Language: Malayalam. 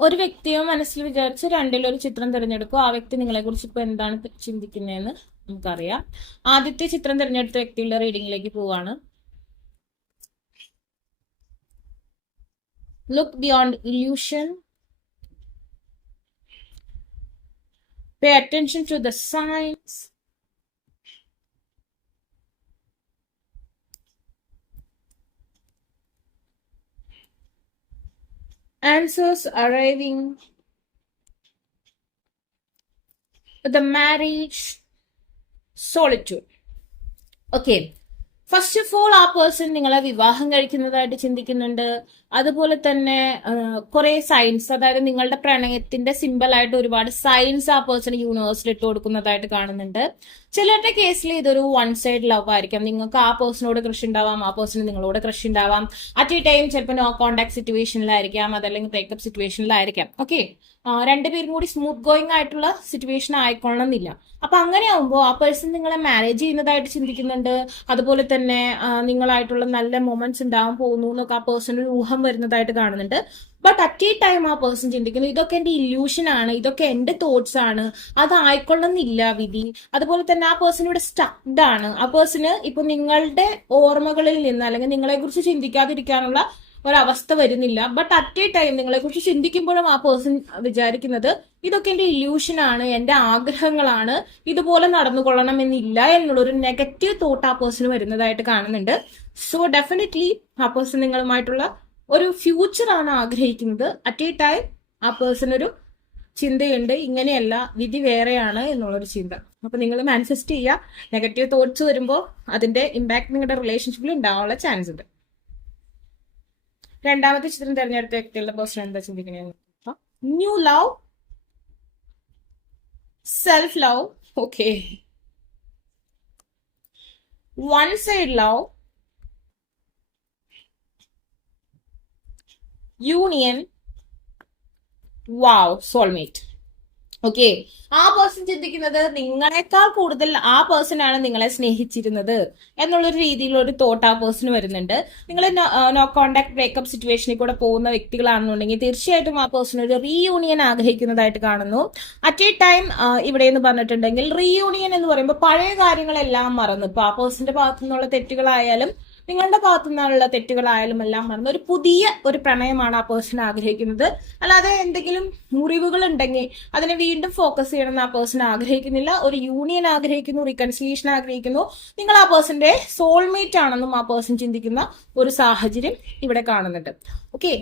ഒരു വ്യക്തിയോ മനസ്സിൽ വിചാരിച്ച് രണ്ടിലൊരു ചിത്രം തിരഞ്ഞെടുക്കുക. ആ വ്യക്തി നിങ്ങളെ കുറിച്ച് ഇപ്പൊ എന്താണ് ചിന്തിക്കുന്നതെന്ന് നമുക്കറിയാം. ആദ്യത്തെ ചിത്രം തിരഞ്ഞെടുത്ത വ്യക്തിയുടെ റീഡിങ്ങിലേക്ക് പോവാണ്. Look beyond illusion. Pay attention to the signs. Answers arriving. The marriage. Solitude. Okay. First of all ആ പേഴ്സൺ നിങ്ങളെ വിവാഹം കഴിക്കുന്നതായിട്ട് ചിന്തിക്കുന്നുണ്ട്. അതുപോലെ തന്നെ കുറെ സയൻസ്, അതായത് നിങ്ങളുടെ പ്രണയത്തിന്റെ സിമ്പിൾ ആയിട്ട് ഒരുപാട് സയൻസ് ആ പേഴ്സൺ യൂണിവേഴ്സിൽ ഇട്ട് കൊടുക്കുന്നതായിട്ട് കാണുന്നുണ്ട്. ചിലരുടെ കേസിൽ ഇതൊരു വൺ സൈഡ് ലവ് ആയിരിക്കാം. നിങ്ങൾക്ക് ആ പേഴ്സണോട് ക്രഷ് ഉണ്ടാവാം, ആ പേഴ്സണ് നിങ്ങളോട് ക്രഷ് ഉണ്ടാവാം. അറ്റ് എ ടൈം ചിലപ്പോൾ നോ കോണ്ടാക്ട് സിറ്റുവേഷനിലായിരിക്കാം, അതല്ലെങ്കിൽ ബ്രേക്കപ്പ് സിറ്റുവേഷനിലായിരിക്കാം. ഓക്കെ, രണ്ടുപേരും കൂടി സ്മൂത്ത് ഗോയിങ് ആയിട്ടുള്ള സിറ്റുവേഷൻ ആയിക്കൊള്ളണമെന്നില്ല. അപ്പൊ അങ്ങനെയാവുമ്പോൾ ആ പേഴ്സൺ നിങ്ങളെ മാരേജ് ചെയ്യുന്നതായിട്ട് ചിന്തിക്കുന്നുണ്ട്. അതുപോലെ തന്നെ നിങ്ങളായിട്ടുള്ള നല്ല മൊമെന്റ്സ് ഉണ്ടാവാൻ പോകുന്നു എന്നൊക്കെ ആ പേഴ്സൺ ഒരു ഊഹം വരുന്നതായിട്ട് കാണുന്നുണ്ട്. ബട്ട് അറ്റ് എ ടൈം ആ പേഴ്സൺ ചിന്തിക്കുന്നു, ഇതൊക്കെ എന്റെ ഇല്യൂഷൻ ആണ്, ഇതൊക്കെ എന്റെ തോട്ട്സ് ആണ്, അതായിക്കൊള്ളുന്നില്ല വിധി. അതുപോലെ തന്നെ ആ പേഴ്സൺ ഇവിടെ സ്റ്റക്ഡ് ആണ്. ആ പേഴ്സണ് ഇപ്പൊ നിങ്ങളുടെ ഓർമ്മകളിൽ നിന്ന് അല്ലെങ്കിൽ നിങ്ങളെ കുറിച്ച് ചിന്തിക്കാതിരിക്കാനുള്ള ഒരവസ്ഥ വരുന്നില്ല. ബട്ട് അറ്റ് എ ടൈം നിങ്ങളെ കുറിച്ച് ചിന്തിക്കുമ്പോഴും ആ പേഴ്സൺ വിചാരിക്കുന്നത് ഇതൊക്കെ എന്റെ ഇല്യൂഷൻ ആണ്, എന്റെ ആഗ്രഹങ്ങളാണ്, ഇതുപോലെ നടന്നുകൊള്ളണം എന്നില്ല എന്നുള്ളൊരു നെഗറ്റീവ് തോട്ട് ആ പേഴ്സൺ വരുന്നതായിട്ട് കാണുന്നുണ്ട്. സോ ഡെഫിനറ്റ്ലി ആ പേഴ്സൺ നിങ്ങളുമായിട്ടുള്ള ഒരു ഫ്യൂച്ചർ ആണ് ആഗ്രഹിക്കുന്നത്. അറ്റ് എ ടൈം ആ പേഴ്സൺ ഒരു ചിന്തയുണ്ട്, ഇങ്ങനെയല്ല വിധി വേറെയാണ് എന്നുള്ളൊരു ചിന്ത. അപ്പൊ നിങ്ങൾ മാനിഫെസ്റ്റ് ചെയ്യുക. നെഗറ്റീവ് തോട്ട്സ് വരുമ്പോൾ അതിന്റെ ഇമ്പാക്ട് നിങ്ങളുടെ റിലേഷൻഷിപ്പിൽ ഉണ്ടാവാനുള്ള ചാൻസ് ഉണ്ട്. രണ്ടാമത്തെ ചിത്രം തിരഞ്ഞെടുത്ത വ്യക്തികളുടെ പേഴ്സൺ എന്താ ചിന്തിക്കുന്നത്? New love, self love. Okay, one side love, union, wow, soulmate. Okay, ആ പേഴ്സൺ ചിന്തിക്കുന്നത് നിങ്ങളെക്കാൾ കൂടുതൽ ആ പേഴ്സൺ ആണ് നിങ്ങളെ സ്നേഹിച്ചിരുന്നത് എന്നുള്ളൊരു രീതിയിലുള്ള ഒരു തോട്ട് ആ പേഴ്സൺ വരുന്നുണ്ട്. നിങ്ങൾ നോ കോണ്ടാക്ട് ബ്രേക്കപ്പ് സിറ്റുവേഷനിൽ കൂടെ പോകുന്ന വ്യക്തികളാണെന്നുണ്ടെങ്കിൽ തീർച്ചയായിട്ടും ആ പേഴ്സൺ ഒരു റീയൂണിയൻ ആഗ്രഹിക്കുന്നതായിട്ട് കാണുന്നു. അറ്റ് എ ടൈം ഇവിടെ എന്ന് പറഞ്ഞിട്ടുണ്ടെങ്കിൽ റീയൂണിയൻ എന്ന് പറയുമ്പോൾ പഴയ കാര്യങ്ങളെല്ലാം മറന്നു, ഇപ്പൊ ആ പേഴ്സന്റെ ഭാഗത്തു നിന്നുള്ള തെറ്റുകളായാലും നിങ്ങളുടെ ഭാഗത്തു നിന്നുള്ള തെറ്റുകളായാലും എല്ലാം മറന്ന് ഒരു പുതിയ ഒരു പ്രണയമാണ് ആ പേഴ്സൺ ആഗ്രഹിക്കുന്നത്. അല്ലാതെ എന്തെങ്കിലും മുറിവുകൾ ഉണ്ടെങ്കിൽ അതിനെ വീണ്ടും ഫോക്കസ് ചെയ്യണമെന്ന് ആ പേഴ്സൺ ആഗ്രഹിക്കുന്നില്ല. ഒരു യൂണിയൻ ആഗ്രഹിക്കുന്നു, റീകൺസിലിയേഷൻ ആഗ്രഹിക്കുന്നു. നിങ്ങൾ ആ പേഴ്സന്റെ സോൾമേറ്റ് ആണെന്നും ആ പേഴ്സൺ ചിന്തിക്കുന്ന ഒരു സാഹചര്യം ഇവിടെ കാണുന്നുണ്ട്. ഓക്കെ,